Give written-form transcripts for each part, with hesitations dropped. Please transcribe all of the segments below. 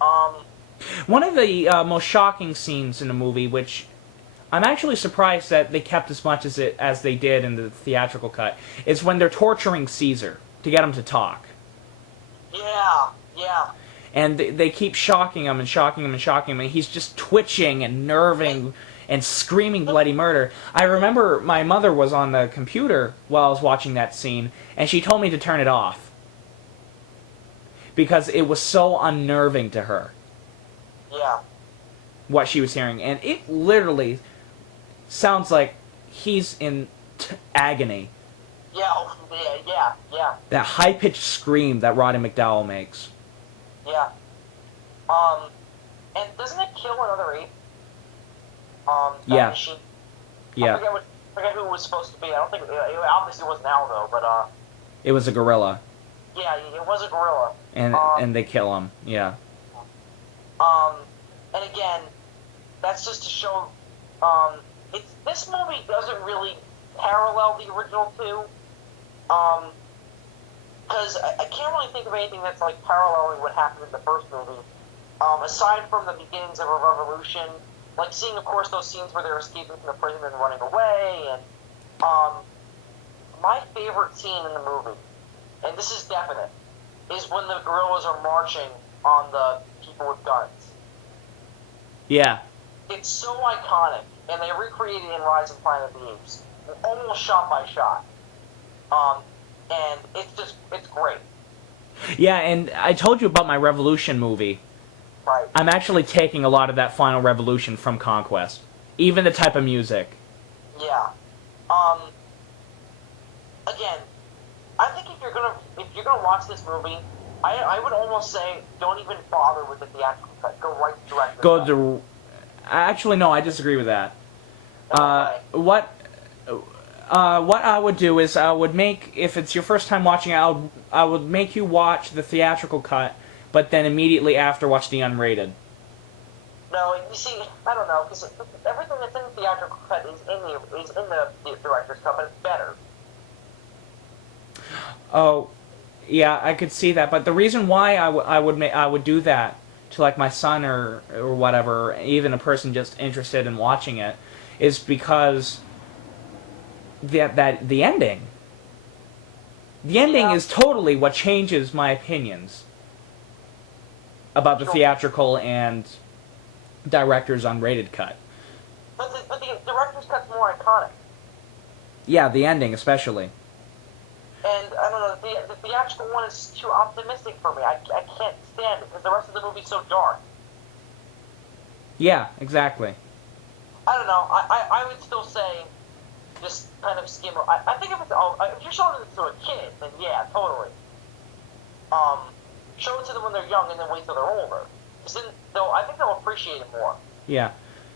Um, One of the most shocking scenes in the movie, which I'm actually surprised that they kept as much as they did in the theatrical cut, is when they're torturing Caesar to get him to talk. yeah, yeah. And they keep shocking him and shocking him and shocking him, and he's just twitching and nerving and screaming bloody murder. I remember my mother was on the computer while I was watching that scene, and she told me to turn it off because it was so unnerving to her Yeah. what she was hearing, and it literally sounds like he's in agony. Yeah, oh, yeah. That high-pitched scream that Roddy McDowall makes. Yeah. And doesn't it kill another ape? Yeah. Machine? Yeah. I forget who it was supposed to be. I don't think, it obviously wasn't Al though, but, It was a gorilla. yeah, it was a gorilla. And they kill him, yeah. And again, that's just to show, this movie doesn't really parallel the original two, because I can't really think of anything that's, like, paralleling what happened in the first movie, aside from the beginnings of a revolution, like seeing, of course, those scenes where they're escaping from the prison and running away, and, my favorite scene in the movie, and this is definite, is when the gorillas are marching on the people with guns. Yeah. It's so iconic, and they recreated it in Rise of the Planet of the Apes, almost shot by shot. And it's great. Yeah, and I told you about my Revolution movie. Right. I'm actually taking a lot of that final Revolution from Conquest. Even the type of music. Yeah. Again, I think if you're gonna watch this movie, I would almost say don't even bother with the theatrical cut. Go right to director's Go cut. to... Actually, no, I disagree with that. What I would do is I would make, if it's your first time watching it, I would make you watch the theatrical cut, but then immediately after watch the unrated. No, you see, I don't know, because everything that's in the theatrical cut is in the director's cut, but it's better. Oh, yeah, I could see that, but the reason why I would do that to like my son or whatever, even a person just interested in watching it, is because the ending. The ending is totally what changes my opinions about the theatrical and director's unrated cut. But the director's cut's more iconic. Yeah, the ending especially. And, I don't know, the theatrical one is too optimistic for me. I can't stand it, because the rest of the movie's so dark. Yeah, exactly. I don't know, I would still say, just kind of skim. I think if you're showing it to a kid, then yeah, totally. Show it to them when they're young and then wait till they're older. Because then, I think they'll appreciate it more. Yeah.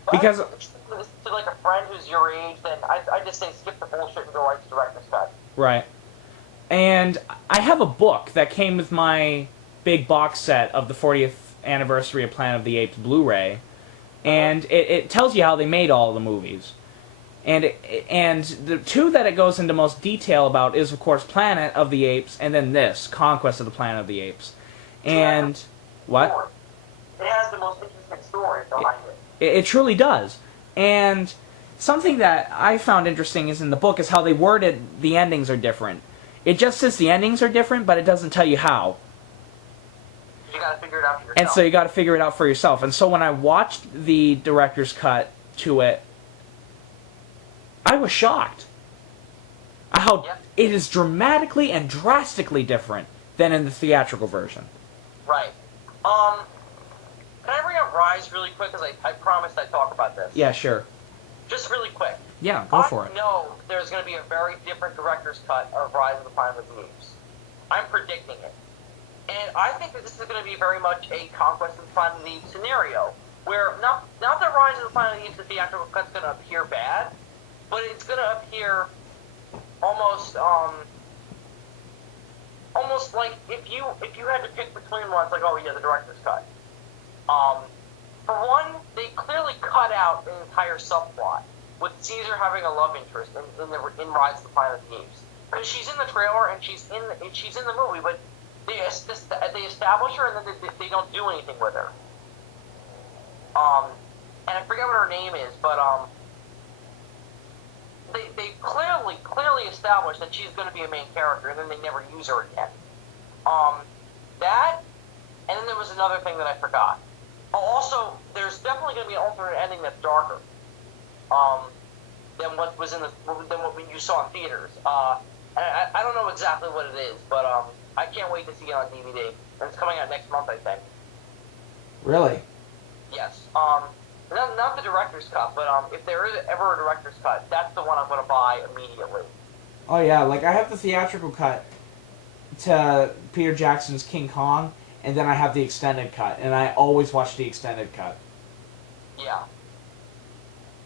But Because... to like a friend who's your age, then I just say skip the bullshit and go right to director's cut. Right. And I have a book that came with my big box set of the 40th anniversary of Planet of the Apes Blu-ray, and it tells you how they made all the movies. And the two that it goes into most detail about is, of course, Planet of the Apes, and then this, Conquest of the Planet of the Apes. And... What? It has the most interesting story behind it. It truly does. And something that I found interesting is in the book is how they worded the endings are different. It just says the endings are different, but it doesn't tell you how. You gotta figure it out for yourself. And so you gotta figure it out for yourself. And so when I watched the director's cut to it, I was shocked. How it is dramatically and drastically different than in the theatrical version. Right. Can I bring up Rise really quick? Because I promised I'd talk about this. Yeah, sure. Just really quick. Yeah, go for it. I know there's going to be a very different director's cut of Rise of the Planet of the Apes. I'm predicting it. And I think that this is going to be very much a Conquest of the Planet of the Apes scenario, where not that Rise of the Planet of the Apes, the theatrical cut's going to appear bad, but it's going to appear almost like if you had to pick between one, it's like, oh yeah, the director's cut. For one, they clearly cut out an entire subplot with Caesar having a love interest in Rise of the Planet of the Apes. Because she's in the trailer and she's in the movie, but They establish her and then they don't do anything with her. And I forget what her name is, but they clearly establish that she's going to be a main character, and then they never use her again. That, and then there was another thing that I forgot. Also, there's definitely going to be an alternate ending that's darker, than what was than what you saw in theaters. I don't know exactly what it is, but I can't wait to see it on DVD. And it's coming out next month, I think. Really? Yes. Not the director's cut, but if there is ever a director's cut, that's the one I'm going to buy immediately. Oh yeah, like I have the theatrical cut to Peter Jackson's King Kong, and then I have the extended cut, and I always watch the extended cut. Yeah.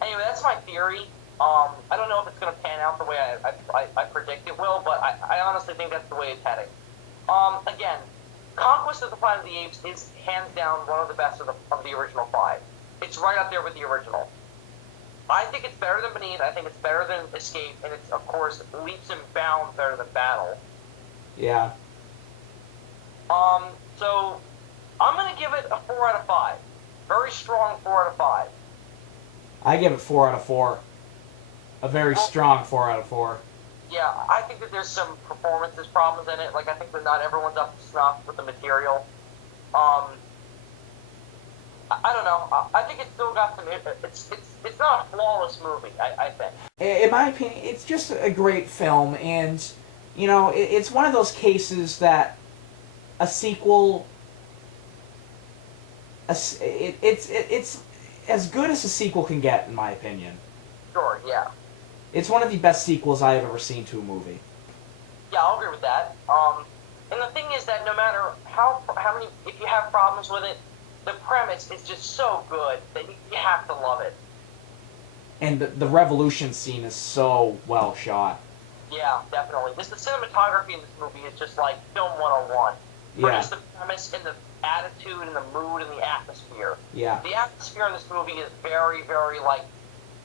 Anyway, that's my theory. I don't know if it's going to pan out the way I predict it will, but I honestly think that's the way it's heading. Again, Conquest of the Planet of the Apes is hands down one of the best of the original 5. It's right up there with the original. I think it's better than Beneath, I think it's better than Escape, and it's, of course, leaps and bounds better than Battle. Yeah. So, I'm going to give it a 4 out of 5. Very strong 4 out of 5. I give it 4 out of 4. A very strong 4 out of 4. Yeah, I think that there's some performances problems in it. Like, I think that not everyone's up to snuff with the material. I don't know. I think it's still got some... It's not a flawless movie, I think. In my opinion, it's just a great film, and, you know, it's one of those cases that a sequel... It's as good as a sequel can get, in my opinion. Sure, yeah. It's one of the best sequels I have ever seen to a movie. Yeah, I'll agree with that. And the thing is that no matter how many... If you have problems with it, the premise is just so good that you have to love it. And the revolution scene is so well shot. Yeah, definitely. The cinematography in this movie is just like film 101. Yeah. Just the premise and the attitude and the mood and the atmosphere. Yeah. The atmosphere in this movie is very, very, like,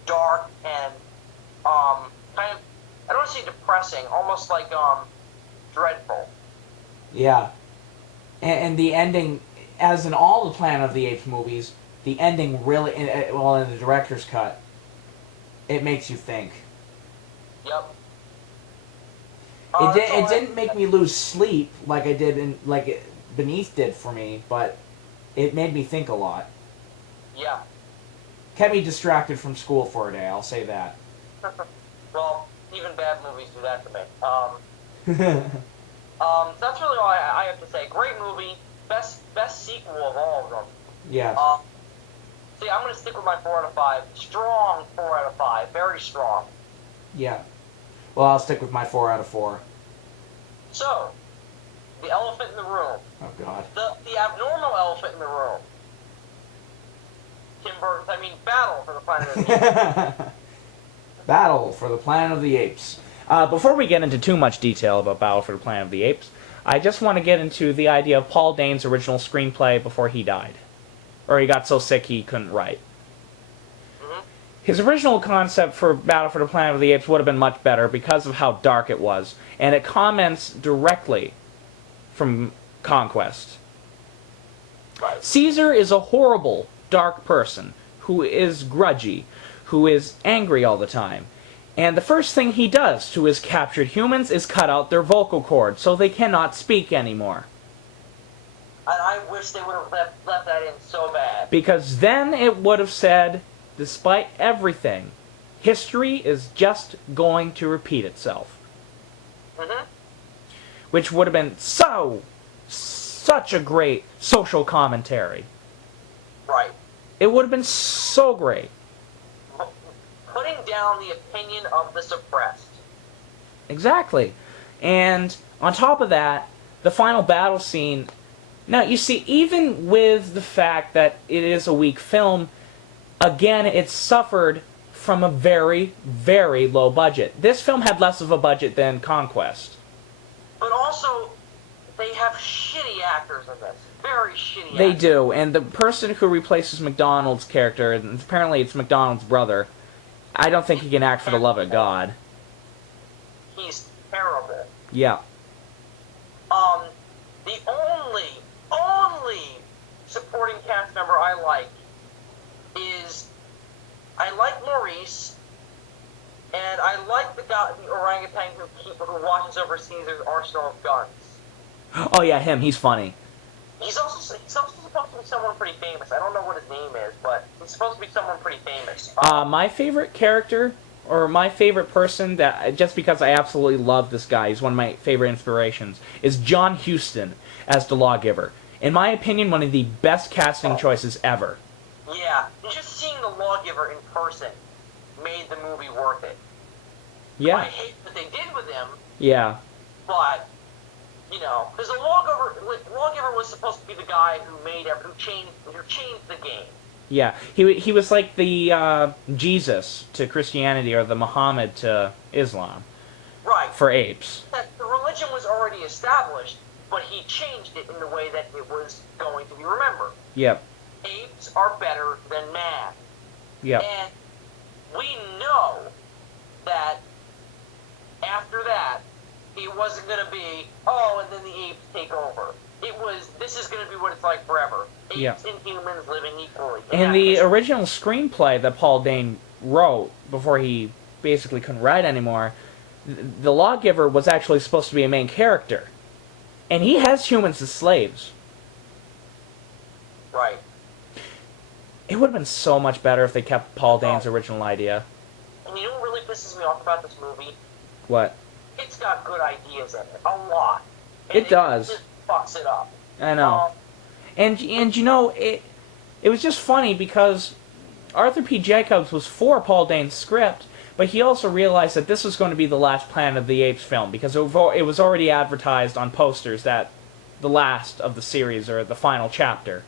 dark and, kind of, I don't want to say depressing, almost like, dreadful. Yeah. And the ending, as in all the Planet of the Apes movies, the ending really, well, in the director's cut, it makes you think. Yep. It didn't make me lose sleep like I did Beneath did for me, but it made me think a lot. Yeah. Kept me distracted from school for a day, I'll say that. Well, even bad movies do that to me. So that's really all I have to say. Great movie. Best sequel of all of them. Yes. See, I'm going to stick with my 4 out of 5. Strong 4 out of 5. Very strong. Yeah. Well, I'll stick with my 4 out of 4. So, the elephant in the room. Oh, God. The abnormal elephant in the room. Battle for the Planet of the Apes. Battle for the Planet of the Apes. Before we get into too much detail about Battle for the Planet of the Apes, I just want to get into the idea of Paul Dane's original screenplay before he died. Or he got so sick he couldn't write. His original concept for Battle for the Planet of the Apes would have been much better because of how dark it was, and it comments directly from Conquest. Right. Caesar is a horrible, dark person who is grudgy, who is angry all the time. And the first thing he does to his captured humans is cut out their vocal cords so they cannot speak anymore. I wish they would have left that in so bad. Because then it would have said, despite everything, history is just going to repeat itself. Which would have been such a great social commentary. Right. It would have been so great. Putting down the opinion of the suppressed. Exactly. And on top of that, the final battle scene... Now, you see, even with the fact that it is a weak film, again, it suffered from a very, very low budget. This film had less of a budget than Conquest. But also, they have shitty actors in this. Very shitty actors. They do, and the person who replaces McDonald's character, and apparently it's McDonald's brother, I don't think he can act for the love of God. He's terrible. Yeah. The only supporting cast member I like is I like Maurice, and I like the guy, the orangutan who watches over Caesar's arsenal of guns. Oh yeah, him. He's funny. He's also supposed to be someone pretty famous. I don't know what his name is, but he's supposed to be someone pretty famous. My favorite character, or my favorite person, that just because I absolutely love this guy, he's one of my favorite inspirations, is John Huston as the lawgiver. In my opinion, one of the best casting choices ever. Yeah, just seeing the lawgiver in person made the movie worth it. Yeah. I hate what they did with him. Yeah. But, you know, because the lawgiver was supposed to be the guy who changed the game. Yeah. He was like the Jesus to Christianity, or the Muhammad to Islam. Right. For apes. The religion was already established, but he changed it in the way that it was going to be remembered. Yep. Apes are better than man. Yep. And we know that after that, it wasn't going to be, oh, and then the apes take over. It was, this is going to be what it's like forever. Apes and humans living equally. And the original screenplay that Paul Dane wrote, before he basically couldn't write anymore, the lawgiver was actually supposed to be a main character. And he has humans as slaves. Right. It would have been so much better if they kept Paul Dane's original idea. And you know what really pisses me off about this movie? What? It's got good ideas in it. A lot. And It does. Just fucks it up. I know. And you know, it was just funny because Arthur P. Jacobs was for Paul Dane's script, but he also realized that this was going to be the last Planet of the Apes film, because it was already advertised on posters that the last of the series, or the final chapter.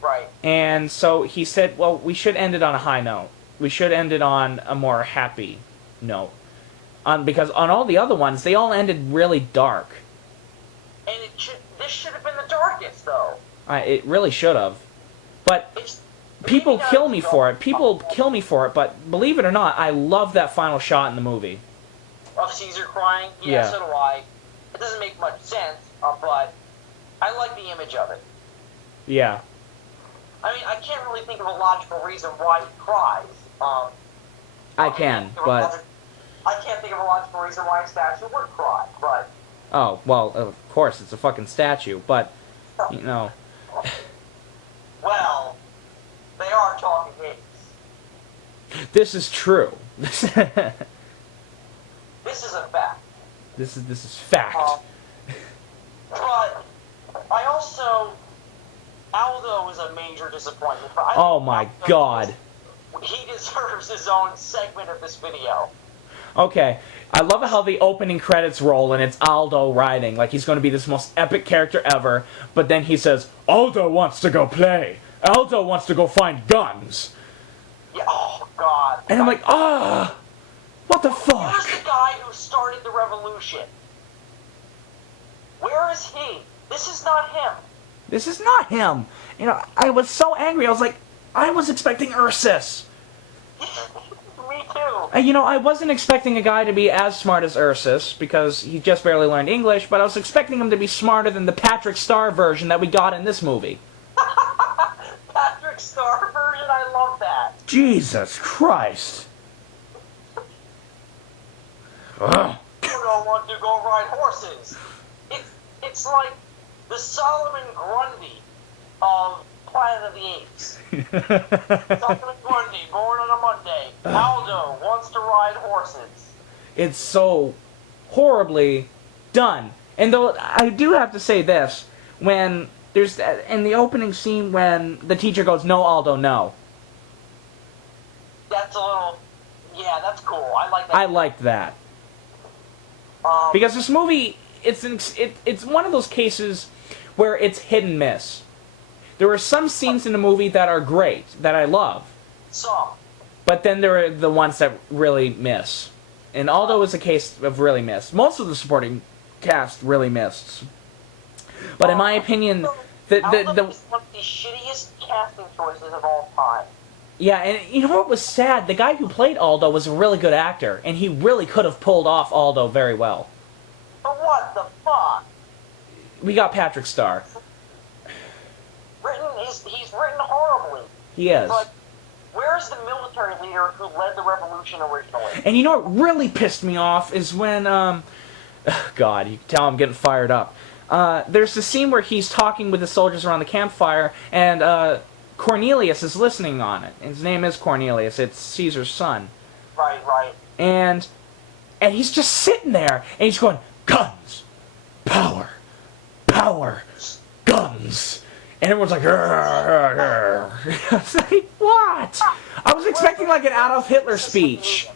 Right. And so he said, well, we should end it on a high note. We should end it on a more happy note. Because on all the other ones, they all ended really dark. And this should have been the darkest, though. It really should have. But people kill me for it. People kill me for it, but believe it or not, I love that final shot in the movie. Of Caesar crying? Yeah, so do I. It doesn't make much sense, but I like the image of it. Yeah. I mean, I can't really think of a logical reason why he cries. I can, but... I can't think of a logical reason why a statue would cry, but... Oh, well, of course, it's a fucking statue, but, you know... Well, they are talking apes. This is true. This is a fact. This is fact. But I also... Aldo is a major disappointment. Oh my god. He deserves his own segment of this video. Okay, I love how the opening credits roll and it's Aldo riding, like he's going to be this most epic character ever, but then he says, Aldo wants to go play. Aldo wants to go find guns. Yeah, oh god. And I'm like, what the fuck? Where's the guy who started the revolution? Where is he? This is not him. This is not him. You know, I was so angry. I was like, I was expecting Ursus. Me too. You know, I wasn't expecting a guy to be as smart as Ursus, because he just barely learned English, but I was expecting him to be smarter than the Patrick Star version that we got in this movie. Patrick Star version? I love that. Jesus Christ. Ugh. You don't want to go ride horses. It's like the Solomon Grundy of Planet of the Apes. Solomon Grundy, born on a Monday. Aldo wants to ride horses. It's so horribly done. And though I do have to say this, when there's in the opening scene when the teacher goes, "No, Aldo, no." That's a little, yeah, that's cool. I like that. I liked that. Because this movie, it's one of those cases where it's hit and miss. There are some scenes in the movie that are great, that I love. Some. But then there are the ones that really miss. And Aldo is a case of really miss. Most of the supporting cast really missed. But in my opinion, Aldo is one of the shittiest casting choices of all time. Yeah, and you know what was sad? The guy who played Aldo was a really good actor, and he really could have pulled off Aldo very well. But what the fuck? we got Patrick Star. He's written horribly. He is. But where's the military leader who led the revolution originally? And you know what really pissed me off is when, God, you can tell I'm getting fired up. There's the scene where he's talking with the soldiers around the campfire, and Cornelius is listening on it. His name is Cornelius. It's Caesar's son. Right. And he's just sitting there, and he's going, guns, power, guns. And everyone's like, I was like, what? I was expecting like an Adolf Hitler speech.